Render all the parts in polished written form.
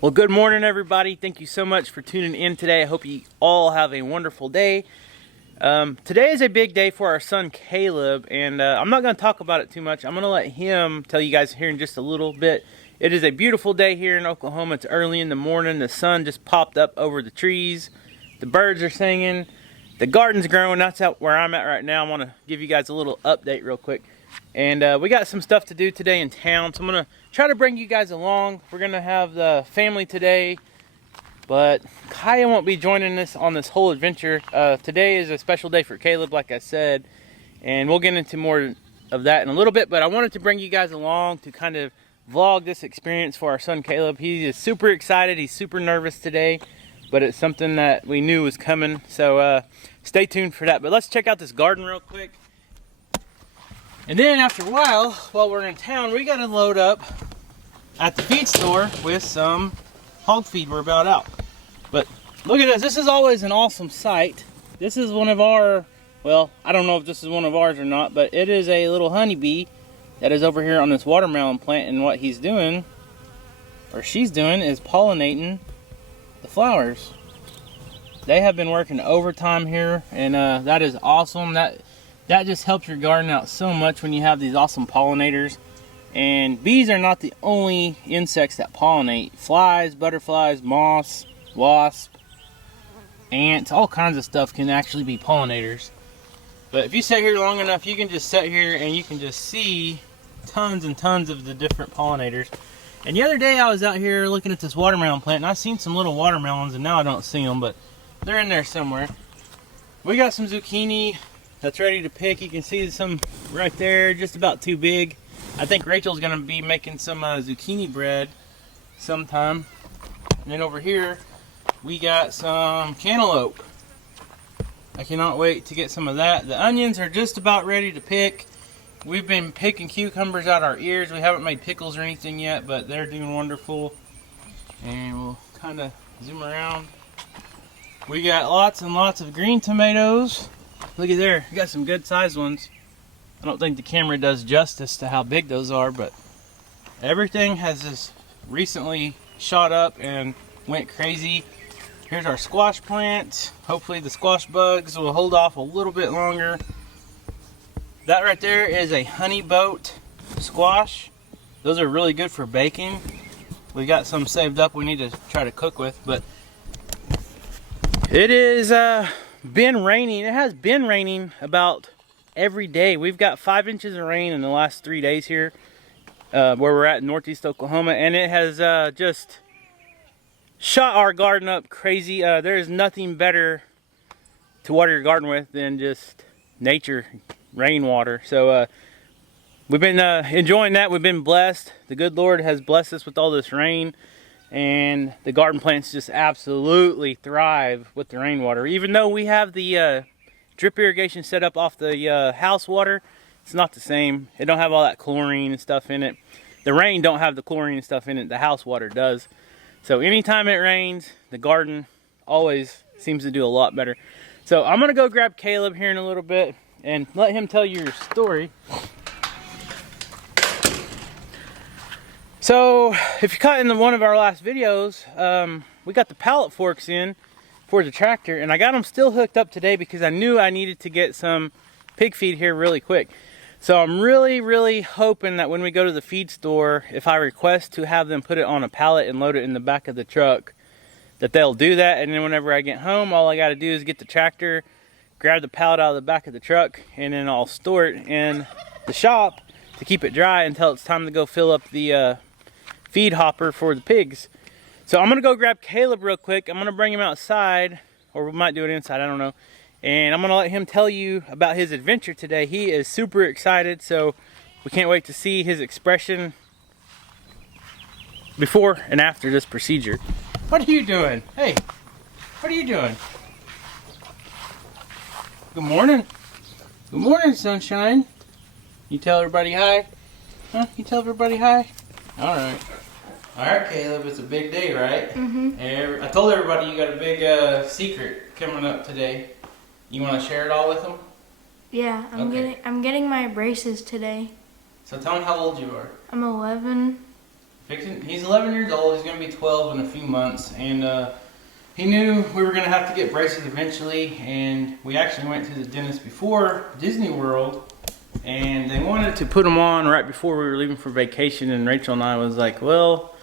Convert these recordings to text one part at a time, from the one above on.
Well, good morning, everybody. Thank you so much for tuning in today. I hope you all have a wonderful day. Today is a big day for our son Caleb, and I'm not going to talk about it too much. I'm going to let him tell you guys here in just a little bit. It is a beautiful day here in Oklahoma. It's early in the morning. The sun just popped up over the trees. The birds are singing. The garden's growing. That's out where I'm at right now. I want to give you guys a little update real quick. And we got some stuff to do today in town, so I'm going to try to bring you guys along. We're going to have the family today, but Kaya won't be joining us on this whole adventure. Today is a special day for Caleb, like I said, and we'll get into more of that in a little bit, but I wanted to bring you guys along to kind of vlog this experience for our son Caleb. He is super excited. He's super nervous today, but it's something that we knew was coming, so stay tuned for that. But let's check out this garden real quick. And then after a while we're in town, we gotta load up at the feed store with some hog feed. We're about out. But look at this. This is always an awesome sight. This is one of our, well, I don't know if this is one of ours or not, but it is a little honeybee that is over here on this watermelon plant, and what he's doing, or she's doing, is pollinating the flowers. They have been working overtime here, and that is awesome. That just helps your garden out so much when you have these awesome pollinators. And bees are not the only insects that pollinate. Flies, butterflies, moths, wasps, ants, all kinds of stuff can actually be pollinators. But if you sit here long enough, you can just sit here and you can just see tons and tons of the different pollinators. And the other day I was out here looking at this watermelon plant, and I seen some little watermelons, and now I don't see them, but they're in there somewhere. We got some zucchini that's ready to pick. You can see some right there, just about too big. I think Rachel's gonna be making some zucchini bread sometime. And then over here, we got some cantaloupe. I cannot wait to get some of that. The onions are just about ready to pick. We've been picking cucumbers out our ears. We haven't made pickles or anything yet, but they're doing wonderful. And we'll kind of zoom around. We got lots and lots of green tomatoes. Look at there, we got some good sized ones. I don't think the camera does justice to how big those are, but everything has just recently shot up and went crazy. Here's our squash plant. Hopefully the squash bugs will hold off a little bit longer. That right there is a honey boat squash. Those are really good for baking. We got some saved up we need to try to cook with, but it is been raining. It has been raining about every day. We've got 5 inches of rain in the last 3 days here where we're at in northeast Oklahoma, and it has just shot our garden up crazy. There is nothing better to water your garden with than just nature, rainwater. So we've been enjoying that. We've been blessed. The good Lord has blessed us with all this rain, and the garden plants just absolutely thrive with the rainwater. Even though we have the drip irrigation set up off the house water, it's not the same. It don't have all that chlorine and stuff in it. The rain don't have the chlorine and stuff in it. The house water does. So anytime it rains, the garden always seems to do a lot better. So I'm gonna go grab Caleb here in a little bit and let him tell you your story. So, if you caught in one of our last videos, we got the pallet forks in for the tractor, and I got them still hooked up today because I knew I needed to get some pig feed here really quick. So I'm really hoping that when we go to the feed store, if I request to have them put it on a pallet and load it in the back of the truck, that they'll do that, and then whenever I get home, all I got to do is get the tractor, grab the pallet out of the back of the truck, and then I'll store it in the shop to keep it dry until it's time to go fill up the feed hopper for the pigs. So I'm gonna go grab Caleb real quick. I'm gonna bring him outside, or we might do it inside, I don't know. And I'm gonna let him tell you about his adventure today. He is super excited, so we can't wait to see his expression before and after this procedure. What are you doing? Hey, what are you doing? Good morning. Good morning, sunshine. You tell everybody hi? Huh? You tell everybody hi? Alright. Alright, Caleb, it's a big day, right? Mm-hmm. I told everybody you got a big secret coming up today. You want to share it all with them? Yeah, I'm getting my braces today. So tell them how old you are. I'm 11. He's 11 years old. He's going to be 12 in a few months. And he knew we were going to have to get braces eventually. And we actually went to the dentist before Disney World. And they wanted to put them on right before we were leaving for vacation. And Rachel and I was like, well,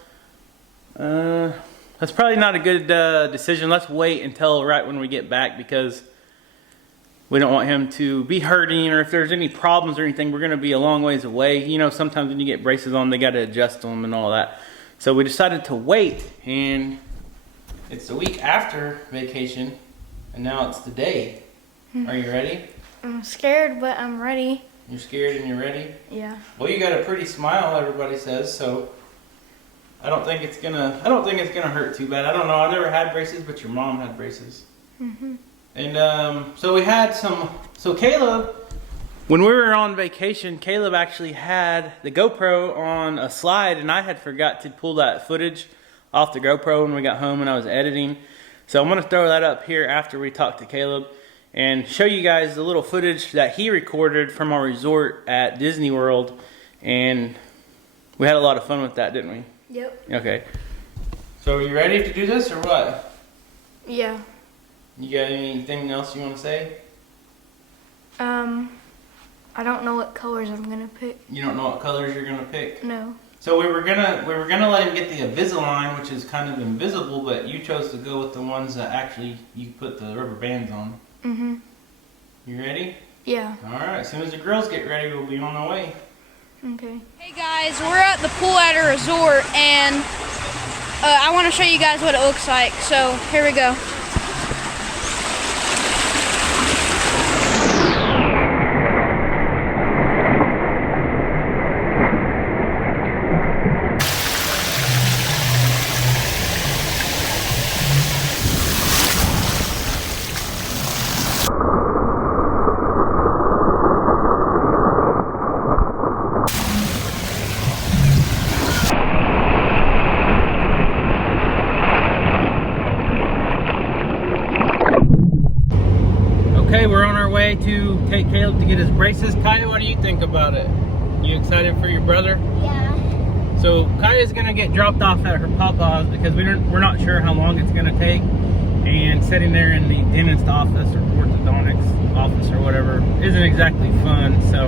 that's probably not a good decision. Let's wait until right when we get back, because we don't want him to be hurting, or if there's any problems or anything, we're going to be a long ways away. You know, sometimes when you get braces on, they got to adjust them and all that. So we decided to wait, and it's the week after vacation, and now it's the day. Are you ready? I'm scared, but I'm ready. You're scared and you're ready? Yeah. Well, you got a pretty smile, everybody says, so I don't think it's gonna hurt too bad. I don't know. I've never had braces, but your mom had braces. And so we had so Caleb, when we were on vacation, Caleb actually had the GoPro on a slide, and I had forgot to pull that footage off the GoPro when we got home and I was editing. So I'm gonna throw that up here after we talk to Caleb and show you guys the little footage that he recorded from our resort at Disney World. And we had a lot of fun with that, didn't we? Yep. Okay. So are you ready to do this or what? Yeah. You got anything else you want to say? I don't know what colors I'm gonna pick. You don't know what colors you're gonna pick? No. So we were gonna let him get the Invisalign, which is kind of invisible, but you chose to go with the ones that actually you put the rubber bands on. You ready? Yeah. All right. As soon as the girls get ready, we'll be on our way. Okay. Hey guys, we're at the pool at a resort, and I want to show you guys what it looks like. So here we go. Okay, we're on our way to take Caleb to get his braces. Kaya, what do you think about it? You excited for your brother? Yeah. So Kaya's gonna get dropped off at her papa's because we're not sure how long it's gonna take. And sitting there in the dentist office or orthodontics office or whatever isn't exactly fun. So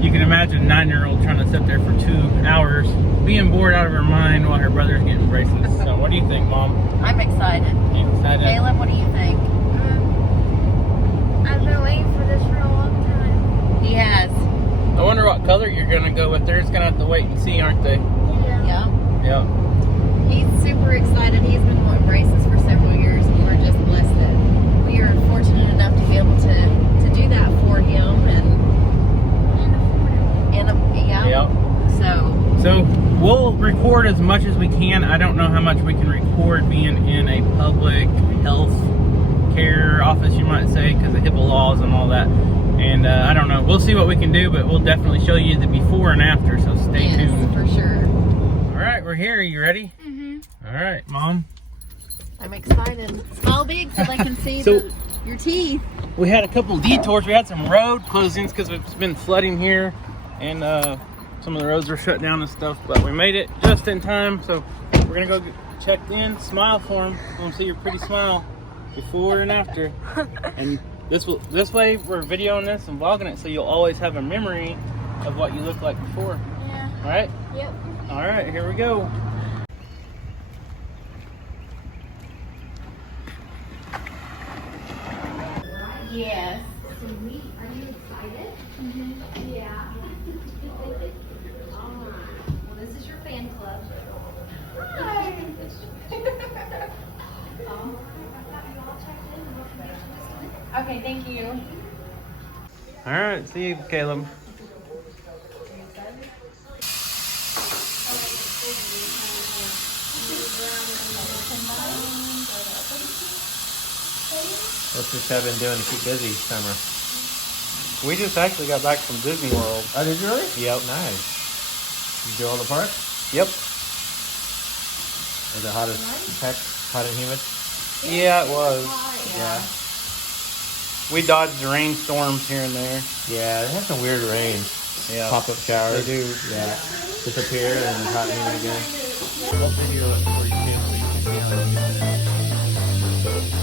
you can imagine a 9-year-old trying to sit there for 2 hours, being bored out of her mind while her brother's getting braces. So what do you think, Mom? I'm excited. You excited? Caleb, what do you think? I've been waiting for this for a long time. He has. I wonder what color you're gonna go with. They're just gonna have to wait and see, aren't they? Yeah. Yeah. He's super excited. He's been wanting braces for several years, and we're just blessed that we are fortunate enough to be able to do that for him. So we'll record as much as we can. I don't know how much we can record being in a public health care office, you might say, because of HIPAA laws and all that. And I don't know. We'll see what we can do, but we'll definitely show you the before and after, so stay tuned. For sure. All right, we're here. Are you ready? All right, Mom. I'm excited. Smile big so they can see your teeth. We had a couple detours. We had some road closings because it's been flooding here, and some of the roads were shut down and stuff, but we made it just in time. So we're gonna go get checked in. Smile for them. I want to see your pretty smile before and after. And this way we're videoing this and vlogging it, so you'll always have a memory of what you look like before. Yeah. All right? Yep. All right, here we go. Yes. So are you excited? Yeah. Well, this is your fan club. Hi. Okay, thank you. All right, see you, Caleb. What's this guy been doing to keep busy summer? We just actually got back from Disney World. Oh, did you really? Yep. Nice. You do all the parks? Yep. Was it hot as heck? Hot and humid? Yeah, it was. Yeah. We dodged the rainstorms here and there. Yeah, they have some weird rains. Yeah. Pop-up showers. They do. Yeah. disappear and then caught him again. I'll video it for you too, so you can see how he uses it.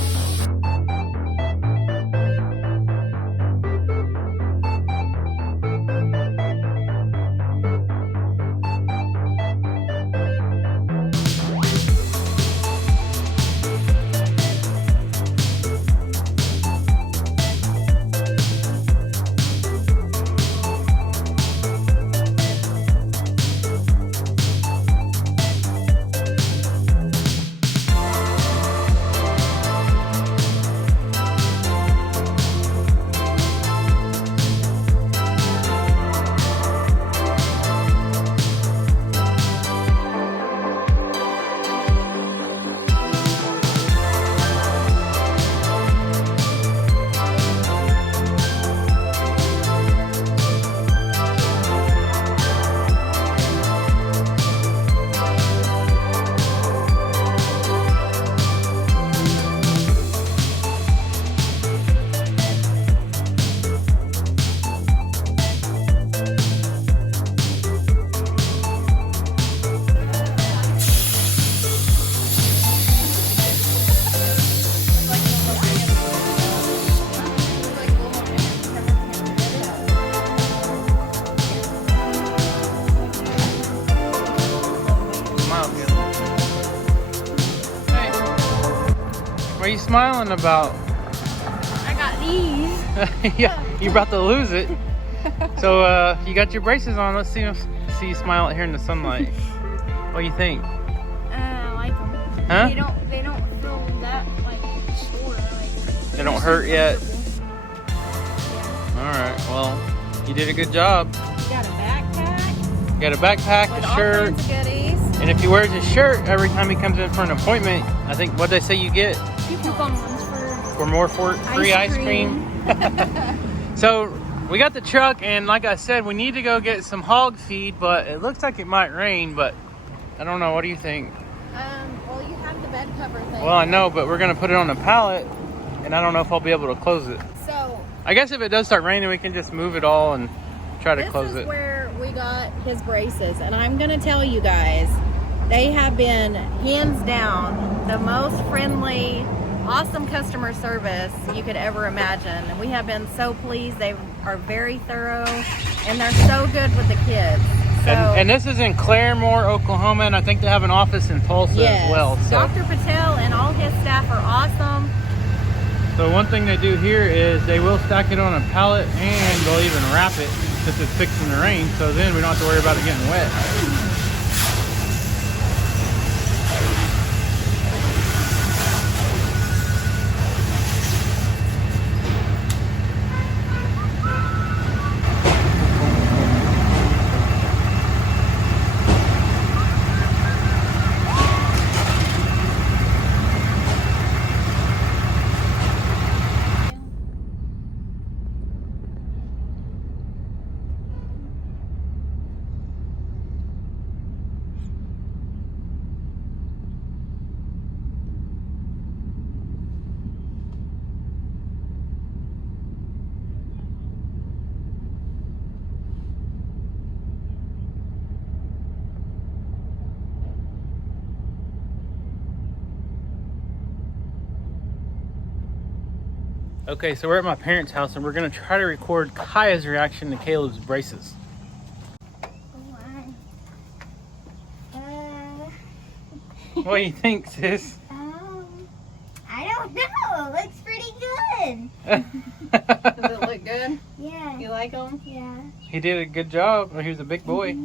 What are you smiling about? I got these. Yeah, you're about to lose it. So you got your braces on. Let's see you smile out here in the sunlight. What do you think? I like them. Huh? They don't feel that like sore. Like, They don't hurt yet. Yeah. All right. Well, you did a good job. Got a backpack. You got a backpack, With a all shirt, kinds of goodies. and if he wears his shirt every time he comes in for an appointment, I think what they say you get Coupons for more free ice cream. So we got the truck, and like I said, we need to go get some hog feed, but it looks like it might rain, but I don't know. What do you think? Well, you have the bed cover thing. Well, I know, but we're gonna put it on a pallet, and I don't know if I'll be able to close it. So I guess if it does start raining, we can just move it all and try to close this is it. where we got his braces, and I'm gonna tell you guys, they have been hands down the most friendly, awesome customer service you could ever imagine. And we have been so pleased. They are very thorough, and they're so good with the kids. So, And this is in Claremore, Oklahoma, and I think they have an office in Tulsa yes, as well. So. Dr. Patel and all his staff are awesome. So one thing they do here is they will stack it on a pallet, and they'll even wrap it since it's fixing to rain, so then we don't have to worry about it getting wet. Okay, so we're at my parents' house, and we're gonna try to record Kaya's reaction to Caleb's braces. What do you think, sis? I don't know. It looks pretty good. Does it look good? Yeah. You like them? Yeah. He did a good job. He was a big boy.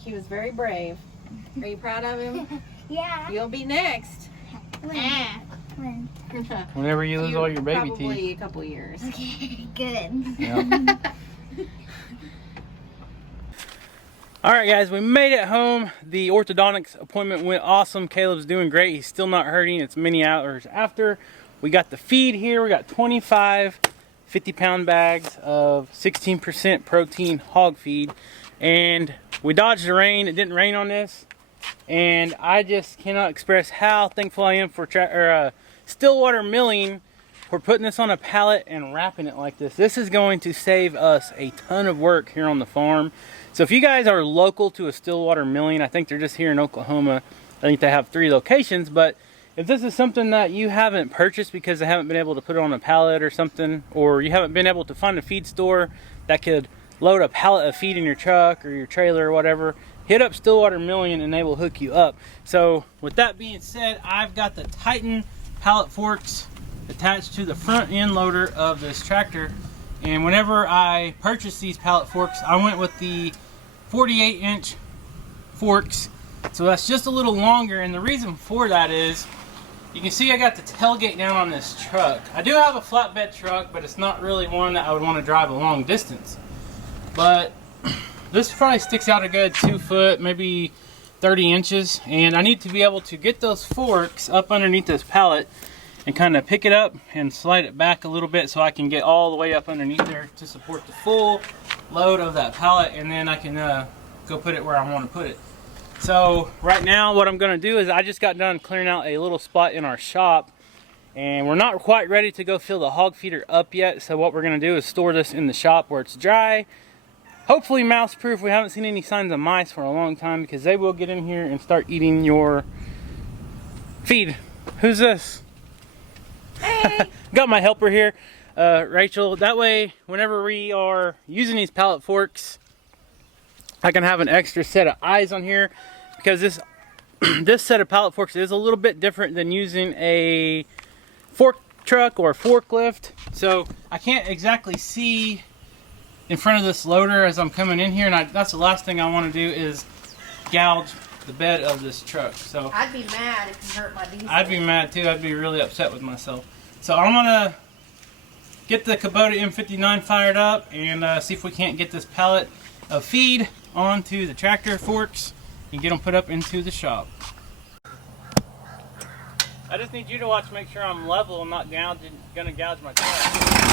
He was very brave. Are you proud of him? Yeah. You'll be next. When? Whenever you lose all your baby probably teeth. a couple years. Okay. Good. Yeah. All right, guys, we made it home. The orthodontics appointment went awesome. Caleb's doing great. He's still not hurting. It's many hours after. We got the feed here. We got 25 50-pound bags of 16% protein hog feed. And we dodged the rain. It didn't rain on this. And I just cannot express how thankful I am for Stillwater Milling we're putting this on a pallet and wrapping it like this. This is going to save us a ton of work here on the farm. So if you guys are local to a Stillwater Milling, I think they're just here in Oklahoma. I think they have 3 locations, but if this is something that you haven't purchased because they haven't been able to put it on a pallet or something, or you haven't been able to find a feed store that could load a pallet of feed in your truck or your trailer or whatever, hit up Stillwater Milling and they will hook you up. So with that being said, I've got the Titan pallet forks attached to the front end loader of this tractor. And whenever I purchased these pallet forks, I went with the 48-inch forks. So that's just a little longer, and the reason for that is, you can see I got the tailgate down on this truck. I do have a flatbed truck, but it's not really one that I would want to drive a long distance. But this probably sticks out a good 2 foot, maybe 30 inches, and I need to be able to get those forks up underneath this pallet and kind of pick it up and slide it back a little bit so I can get all the way up underneath there to support the full load of that pallet, and then I can go put it where I want to put it. So right now what I'm going to do is I just got done clearing out a little spot in our shop, and we're not quite ready to go fill the hog feeder up yet. So what we're going to do is store this in the shop where it's dry, hopefully mouse proof. We haven't seen any signs of mice for a long time because they will get in here and start eating your feed. Who's this? Hey. Got my helper here, Rachel. That way whenever we are using these pallet forks, I can have an extra set of eyes on here, because this this set of pallet forks is a little bit different than using a fork truck or a forklift. So I can't exactly see in front of this loader as I'm coming in here, and that's the last thing I want to do is gouge the bed of this truck. So I'd be mad if you hurt my diesel. I'd be mad too. I'd be really upset with myself. So I'm gonna get the Kubota M59 fired up and see if we can't get this pallet of feed onto the tractor forks and get them put up into the shop. I just need you to watch, make sure I'm level and not gonna gouge my tire.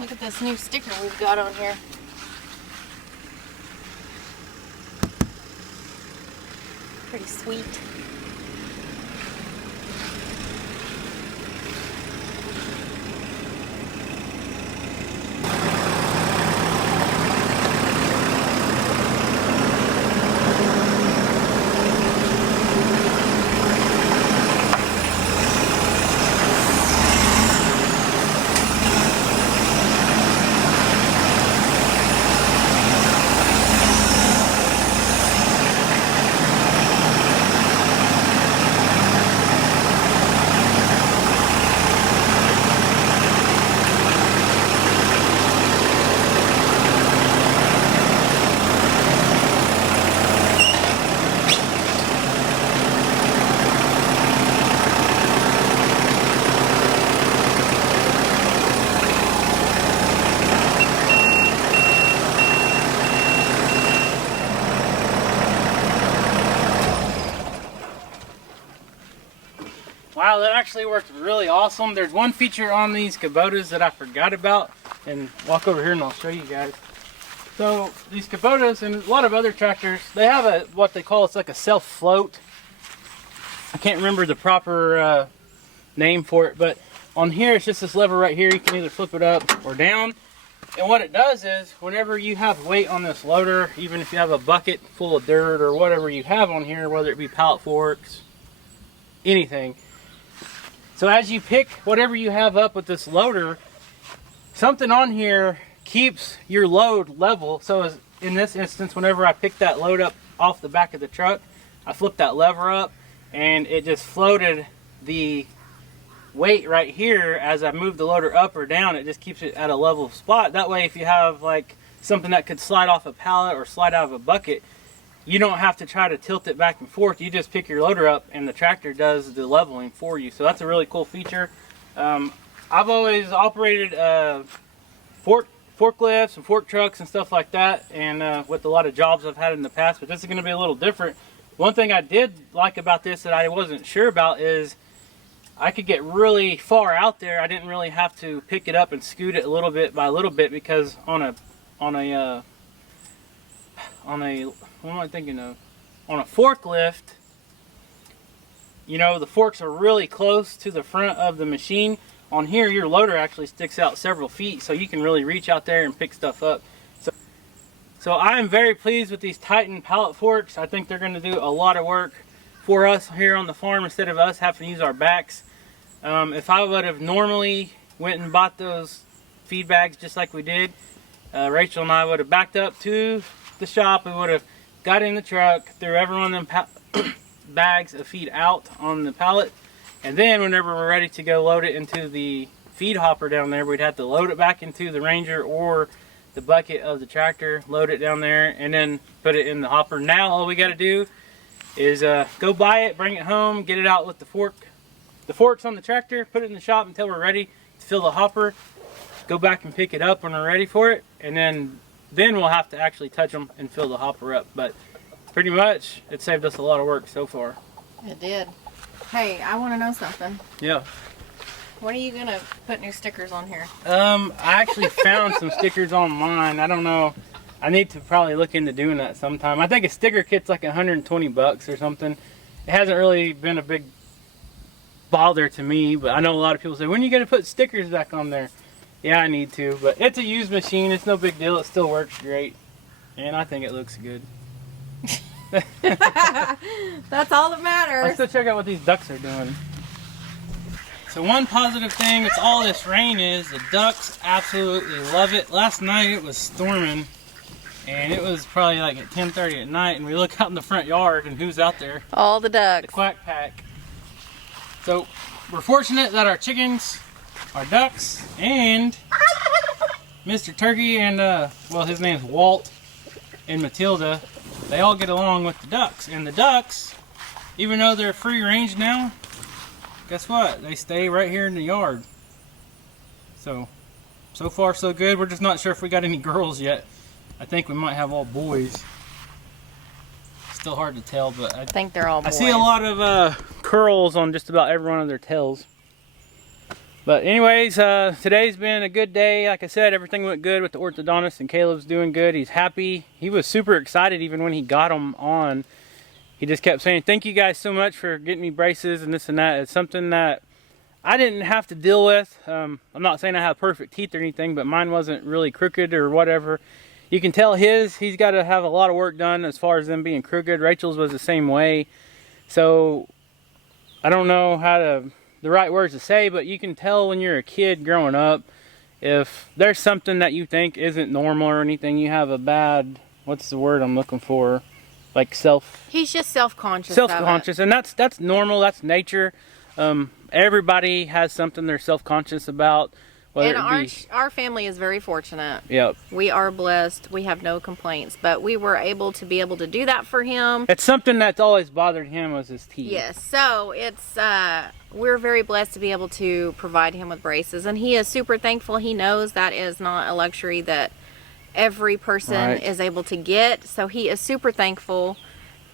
Look at this new sticker we've got on here. Pretty sweet. Wow, that actually worked really awesome. There's one feature on these Kubotas that I forgot about, and walk over here and I'll show you guys. So these Kubotas and a lot of other tractors, they have what they call, it's like a self float. I can't remember the proper name for it, but on here it's just this lever right here. You can either flip it up or down. And what it does is, whenever you have weight on this loader, even if you have a bucket full of dirt or whatever you have on here, whether it be pallet forks, anything. So as you pick whatever you have up with this loader, something on here keeps your load level. So as in this instance, whenever I pick that load up off the back of the truck, I flipped that lever up and it just floated the weight right here. As I move the loader up or down, it just keeps it at a level spot. That way, if you have like something that could slide off a pallet or slide out of a bucket, you don't have to try to tilt it back and forth. You just pick your loader up and the tractor does the leveling for you. So that's a really cool feature. I've always operated forklifts and fork trucks and stuff like that, and with a lot of jobs I've had in the past, but this is going to be a little different. One thing I did like about this that I wasn't sure about is I could get really far out there. I didn't really have to pick it up and scoot it a little bit by little bit, because on a what am I thinking of? On a forklift, you know, the forks are really close to the front of the machine. On here, your loader actually sticks out several feet, so you can really reach out there and pick stuff up. So I am very pleased with these Titan pallet forks. I think they're going to do a lot of work for us here on the farm instead of us having to use our backs. If I would have normally went and bought those feed bags just like we did, Rachel and I would have backed up to the shop. We would have got in the truck, threw every one of them bags of feed out on the pallet, and then whenever we're ready to go load it into the feed hopper down there, we'd have to load it back into the Ranger or the bucket of the tractor, load it down there, and then put it in the hopper. Now all we got to do is go buy it, bring it home, get it out with the forks on the tractor, put it in the shop until we're ready to fill the hopper, go back and pick it up when we're ready for it, and then we'll have to actually touch them and fill the hopper up. But pretty much it saved us a lot of work so far. It did. Hey, I want to know something. Yeah. When are you going to put new stickers on here? I actually found some stickers online. I don't know. I need to probably look into doing that sometime. I think a sticker kit's like 120 bucks or something. It hasn't really been a big bother to me, but I know a lot of people say, when are you going to put stickers back on there? Yeah, I need to, but it's a used machine. It's no big deal. It still works great, and I think it looks good. That's all that matters. Let's go check out what these ducks are doing. So one positive thing with all this rain is the ducks absolutely love it. Last night it was storming, and it was probably like at 10:30 at night, and we look out in the front yard, and who's out there? All the ducks. The quack pack. So we're fortunate that our chickens, our ducks, and Mr. Turkey and, well, his name's Walt, and Matilda, they all get along with the ducks. And the ducks, even though they're free range now, guess what? They stay right here in the yard. So far so good. We're just not sure if we got any girls yet. I think we might have all boys. Still hard to tell, but I think they're all boys. I see a lot of curls on just about every one of their tails. But anyways, today's been a good day. Like I said, everything went good with the orthodontist, and Caleb's doing good. He's happy. He was super excited even when he got them on. He just kept saying, thank you guys so much for getting me braces and this and that. It's something that I didn't have to deal with. I'm not saying I have perfect teeth or anything, but mine wasn't really crooked or whatever. You can tell he's got to have a lot of work done as far as them being crooked. Rachel's was the same way. So I don't know the right words to say, but you can tell when you're a kid growing up, if there's something that you think isn't normal or anything, you have a bad, what's the word I'm looking for? Like He's just self-conscious. Self-conscious, and that's normal. That's nature. Everybody has something they're self-conscious about. And our family is very fortunate. Yep. We are blessed. We have no complaints, but we were able to do that for him. It's something that's always bothered him was his teeth. Yes. So it's we're very blessed to be able to provide him with braces, and he is super thankful. He knows that is not a luxury that every person is able to get. So he is super thankful,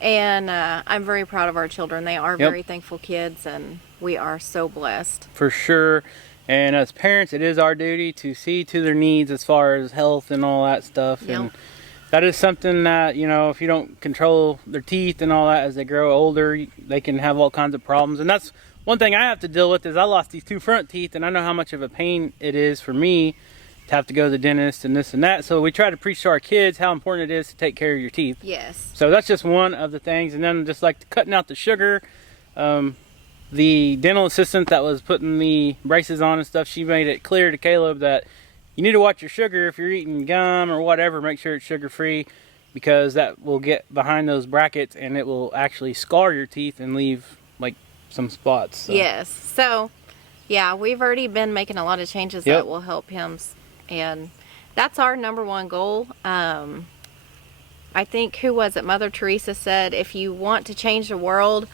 and I'm very proud of our children. They are very thankful kids, and we are so blessed. For sure. And as parents, it is our duty to see to their needs as far as health and all that stuff. Yep. And that is something that, you know, if you don't control their teeth and all that as they grow older, they can have all kinds of problems. And that's one thing I have to deal with, is I lost these 2 front teeth, and I know how much of a pain it is for me to have to go to the dentist and this and that. So we try to preach to our kids how important it is to take care of your teeth. Yes. So that's just one of the things. And then just like cutting out the sugar. The dental assistant that was putting the braces on and stuff, she made it clear to Caleb that you need to watch your sugar. If you're eating gum or whatever, make sure it's sugar free, because that will get behind those brackets and it will actually scar your teeth and leave like some spots. So. Yes. So yeah, we've already been making a lot of changes that will help him, and that's our #1 goal. I think, who was it, Mother Teresa said, if you want to change the world,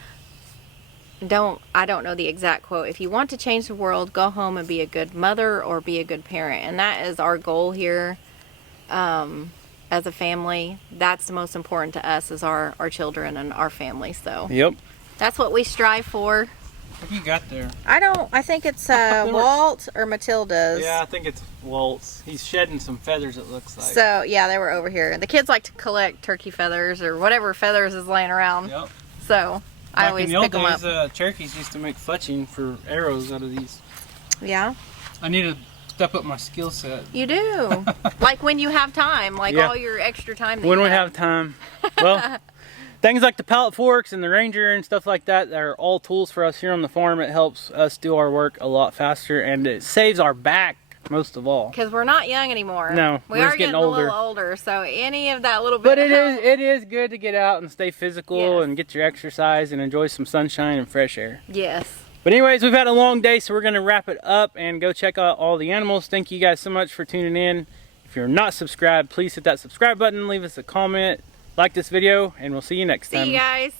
I don't know the exact quote, if you want to change the world, go home and be a good mother or be a good parent. And that is our goal here, as a family. That's the most important to us, is our children and our family. So Yep. that's what we strive for. What you got there? I think it's Walt or Matilda's. Yeah, I think it's Walt's. He's shedding some feathers, it looks like. So yeah, they were over here. The kids like to collect turkey feathers or whatever feathers is laying around. Yep. So I always pick them up. Cherokees used to make fletching for arrows out of these. Yeah. I need to step up my skill set. You do. Like when you have time, like all your extra time. When we have time. Well, things like the pallet forks and the Ranger and stuff like that are all tools for us here on the farm. It helps us do our work a lot faster, and it saves our back most of all. Because we're not young anymore. No, we are getting older. A little older, so any of that little bit. But it is good to get out and stay physical and get your exercise and enjoy some sunshine and fresh air. Yes. But anyways, we've had a long day, so we're going to wrap it up and go check out all the animals. Thank you guys so much for tuning in. If you're not subscribed, please hit that subscribe button, leave us a comment, like this video, and we'll see you next time. See you guys.